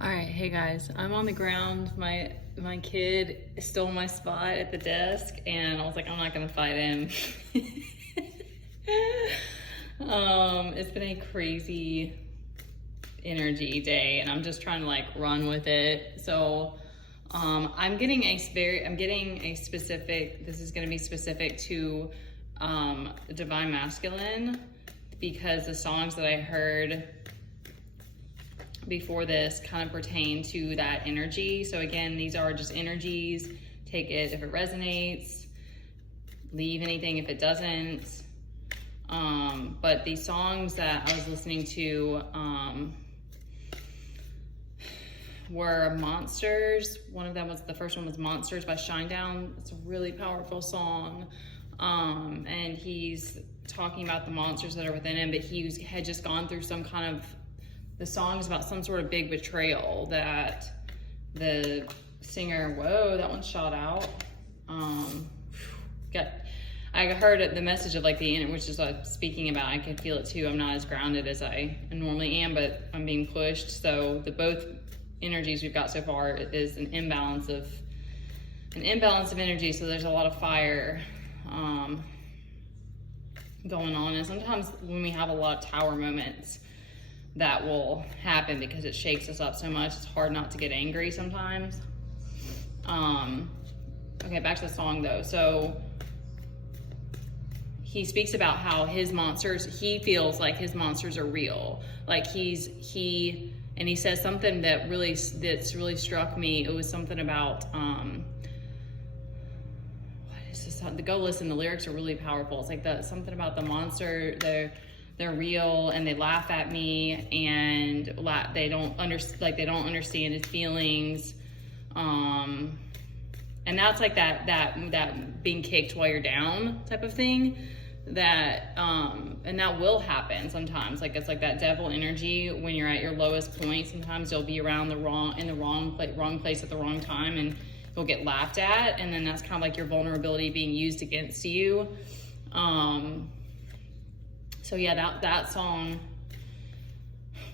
All right, hey guys, I'm on the ground. My kid stole my spot at the desk, and I was like, I'm not gonna fight him. It's been a crazy energy day, and I'm just trying to like run with it. So, I'm getting a specific. This is gonna be specific to Divine Masculine, because the songs that I heard before this kind of pertain to that energy. So again, these are just energies. Take it if it resonates, leave anything if it doesn't. But these songs that I was listening to were Monsters. The first one was Monsters by Shinedown. It's a really powerful song. And he's talking about the monsters that are within him, but had just gone through some kind of, the song's about some sort of big betrayal that the singer, whoa, that one shot out. I heard the message of like which is speaking about, I can feel it too. I'm not as grounded as I normally am, but I'm being pushed. So the both energies we've got so far is an imbalance of energy. So there's a lot of fire going on. And sometimes when we have a lot of tower moments, that will happen because it shakes us up so much. It's hard not to get angry sometimes. Okay, back to the song though. So he speaks about how he feels like his monsters are real. Like he says something that's really struck me. It was something about, what is this? Go listen, the lyrics are really powerful. It's like something about the monster, they're real and they laugh at me, and they don't understand his feelings. And that's like that being kicked while you're down type of thing, and that will happen sometimes. Like it's like that devil energy when you're at your lowest point. Sometimes you'll be around in the wrong place at the wrong time, and you'll get laughed at, and then that's kind of like your vulnerability being used against you. So yeah, that song,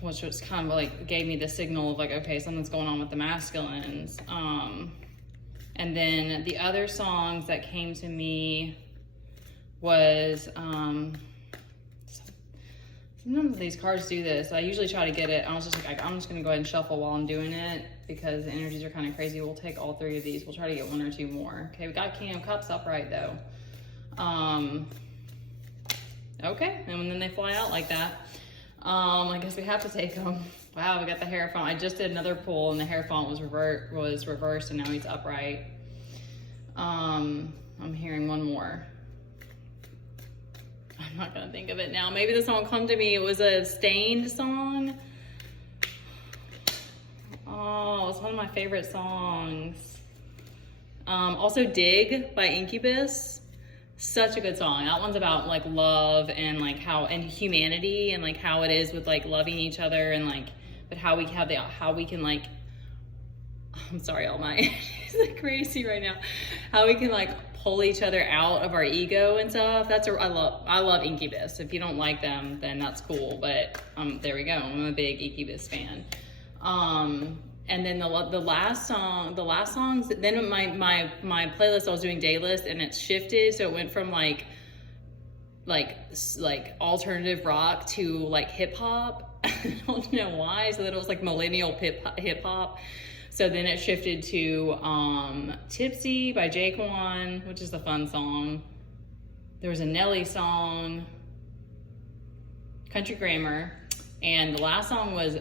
which was kind of like gave me the signal of like, okay, something's going on with the masculines. And then the other songs that came to me was, sometimes these cards do this. I usually try to get it. I was just like, I'm just gonna go ahead and shuffle while I'm doing it because the energies are kind of crazy. We'll take all three of these. We'll try to get one or two more. Okay, we got King of Cups upright though. Okay, and then they fly out like that. I guess we have to take them. Wow, we got the Hierophant. I just did another pull and the Hierophant was reversed and now he's upright. I'm hearing one more. I'm not gonna think of it now. Maybe the song will come to me. It was a Stained song. Oh, it's one of my favorite songs. Also Dig by Incubus. Such a good song. That one's about like love and like and humanity and like how it is with like loving each other and like, but how we can like, I'm sorry, all my it's like crazy right now. How we can like pull each other out of our ego and stuff. I love Incubus. If you don't like them, then that's cool. But there we go. I'm a big Incubus fan. And then the last songs, then my playlist, I was doing day list and it shifted. So it went from like alternative rock to like hip hop. I don't know why. So then it was like millennial hip hop. So then it shifted to Tipsy by Jaquan, which is a fun song. There was a Nelly song, Country Grammar, and the last song was,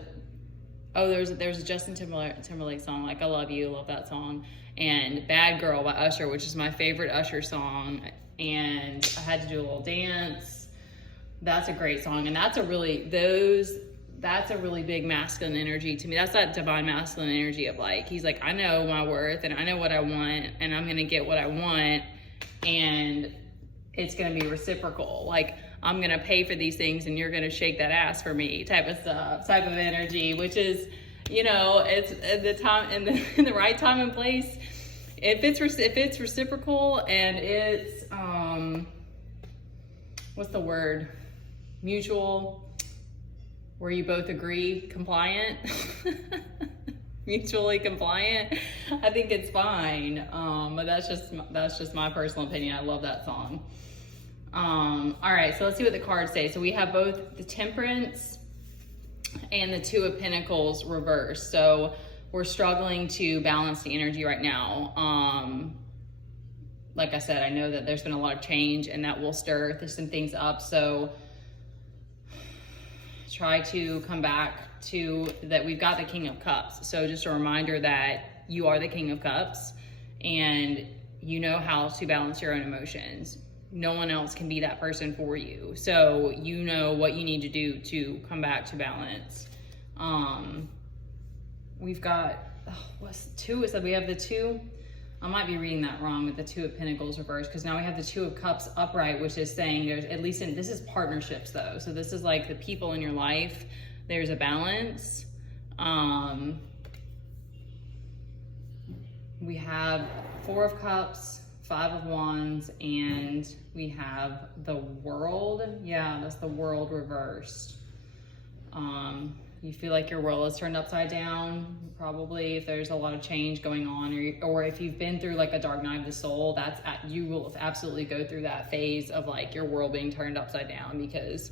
there's a Justin Timberlake song, like I Love You, love that song, and Bad Girl by Usher, which is my favorite Usher song, and I had to do a little dance. That's a great song, and that's a really big masculine energy to me. That's that divine masculine energy of like, he's like, I know my worth and I know what I want and I'm gonna get what I want and it's gonna be reciprocal. Like, I'm gonna pay for these things and you're gonna shake that ass for me type of stuff, type of energy, which is, it's at the time, in the right time and place. If it's reciprocal and it's, what's the word? Mutual, where you both agree, compliant. mutually compliant, I think it's fine. But that's just my personal opinion. I love that song. All right, so let's see what the cards say. So we have both the Temperance and the Two of Pentacles reversed. So we're struggling to balance the energy right now. Like I said, I know that there's been a lot of change and that will stir some things up. So try to come back to that. We've got the King of Cups. So just a reminder that you are the King of Cups and you know how to balance your own emotions. No one else can be that person for you. So you know what you need to do to come back to balance. We've got, what's two? So we have the two. I might be reading that wrong with the Two of Pentacles reversed, because now we have the Two of Cups upright, which is saying there's at least this is partnerships though. So this is like the people in your life. There's a balance. We have Four of Cups, Five of Wands, and we have the World. Yeah, that's the World reversed. You feel like your world is turned upside down, probably, if there's a lot of change going on, or if you've been through like a dark night of the soul, you will absolutely go through that phase of like your world being turned upside down, because,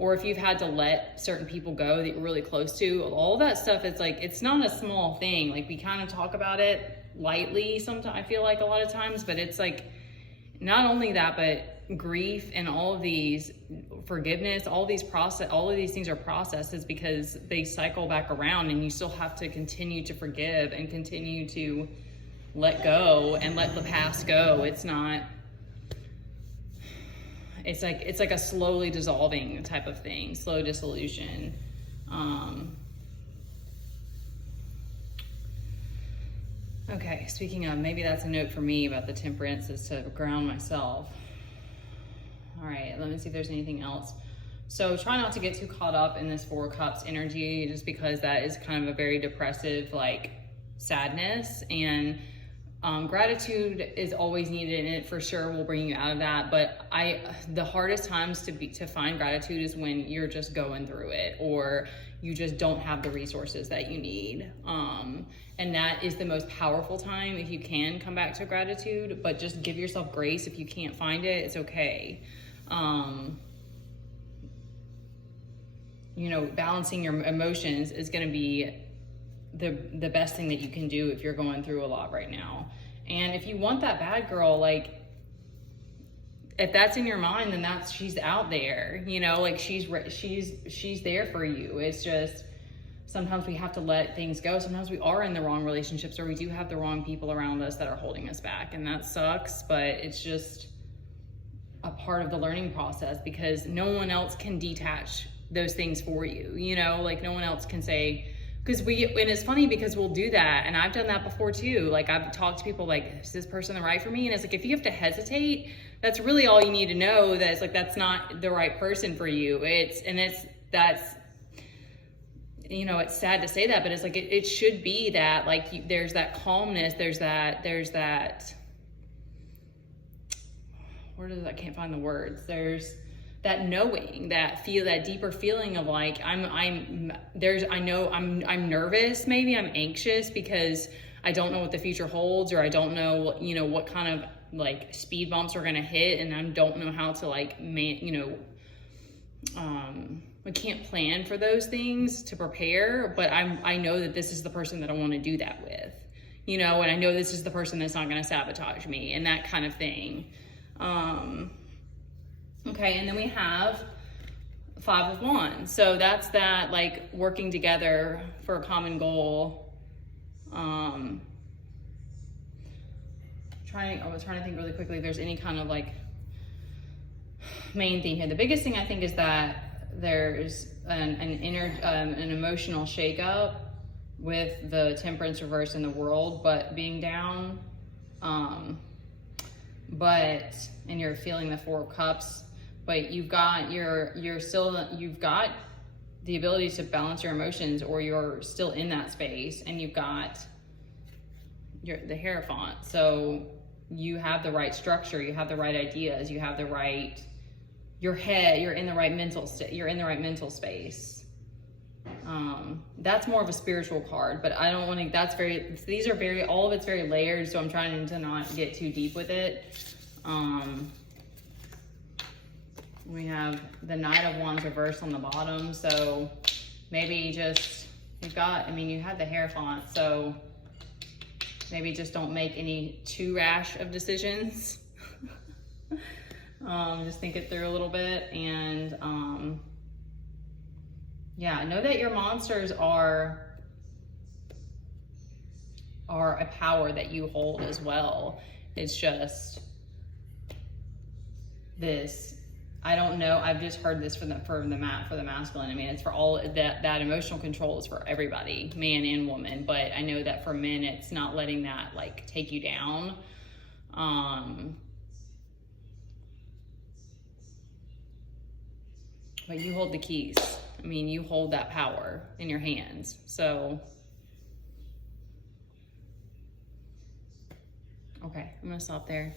or if you've had to let certain people go that you're really close to, all that stuff, it's like, it's not a small thing. Like we kind of talk about it lightly sometimes, I feel like a lot of times, but it's like, not only that, but grief and all of these forgiveness, all of these things are processes because they cycle back around, and you still have to continue to forgive and continue to let go and let the past go. It's like a slowly dissolving type of thing, slow dissolution. Okay, speaking of, maybe that's a note for me about the Temperance, is to ground myself. All right, let me see if there's anything else. So try not to get too caught up in this Four of Cups energy, just because that is kind of a very depressive, like, sadness. And gratitude is always needed, and it for sure will bring you out of that. But the hardest times to find gratitude is when you're just going through it, or you just don't have the resources that you need. And that is the most powerful time if you can come back to gratitude, but just give yourself grace. If you can't find it, it's okay. You know, balancing your emotions is going to be the best thing that you can do if you're going through a lot right now. And if you want that bad girl, like, if that's in your mind, then she's out there, you know, like she's there for you. It's just, sometimes we have to let things go. Sometimes we are in the wrong relationships, or we do have the wrong people around us that are holding us back, and that sucks, but it's just a part of the learning process, because no one else can detach those things for you, you know, like no one else can say, and it's funny because we'll do that, and I've done that before too. Like I've talked to people like, is this person the right for me? And it's like, if you have to hesitate, that's really all you need to know, that it's like, that's not the right person for you. That's, you know, it's sad to say that, but it's like, it should be that, like, there's that calmness, there's that, I can't find the words. There's that knowing, that deeper feeling of like, I'm nervous, maybe I'm anxious because I don't know what the future holds, or I don't know, you know, what kind of like speed bumps are going to hit, and I don't know how to like, I can't plan for those things to prepare, but I know that this is the person that I want to do that with, you know, and I know this is the person that's not going to sabotage me, and that kind of thing. Okay, and then we have Five of Wands. So that's that, like, working together for a common goal. I was trying to think really quickly if there's any kind of like main theme here. The biggest thing I think is that there's an emotional shakeup with the Temperance reverse in the World, but being down. And you're feeling the Four of Cups, but you've got the ability to balance your emotions, or you're still in that space, and you've got the Hierophant. So you have the right structure, you have the right ideas, you have the right, you're in the right mental space. That's more of a spiritual card, but I don't want to, that's very, these are very, all of it's very layered, so I'm trying to not get too deep with it. We have the Knight of Wands reversed on the bottom, so maybe just, you've got, I mean, you had the Hierophant, so maybe just don't make any too rash of decisions. Just think it through a little bit, and yeah, know that your monsters are a power that you hold as well. It's just this, I don't know, I've just heard this for the masculine. I mean, it's for all that emotional control is for everybody, man and woman, but I know that for men, it's not letting that like take you down. But you hold the keys. I mean, you hold that power in your hands. So, okay, I'm gonna stop there.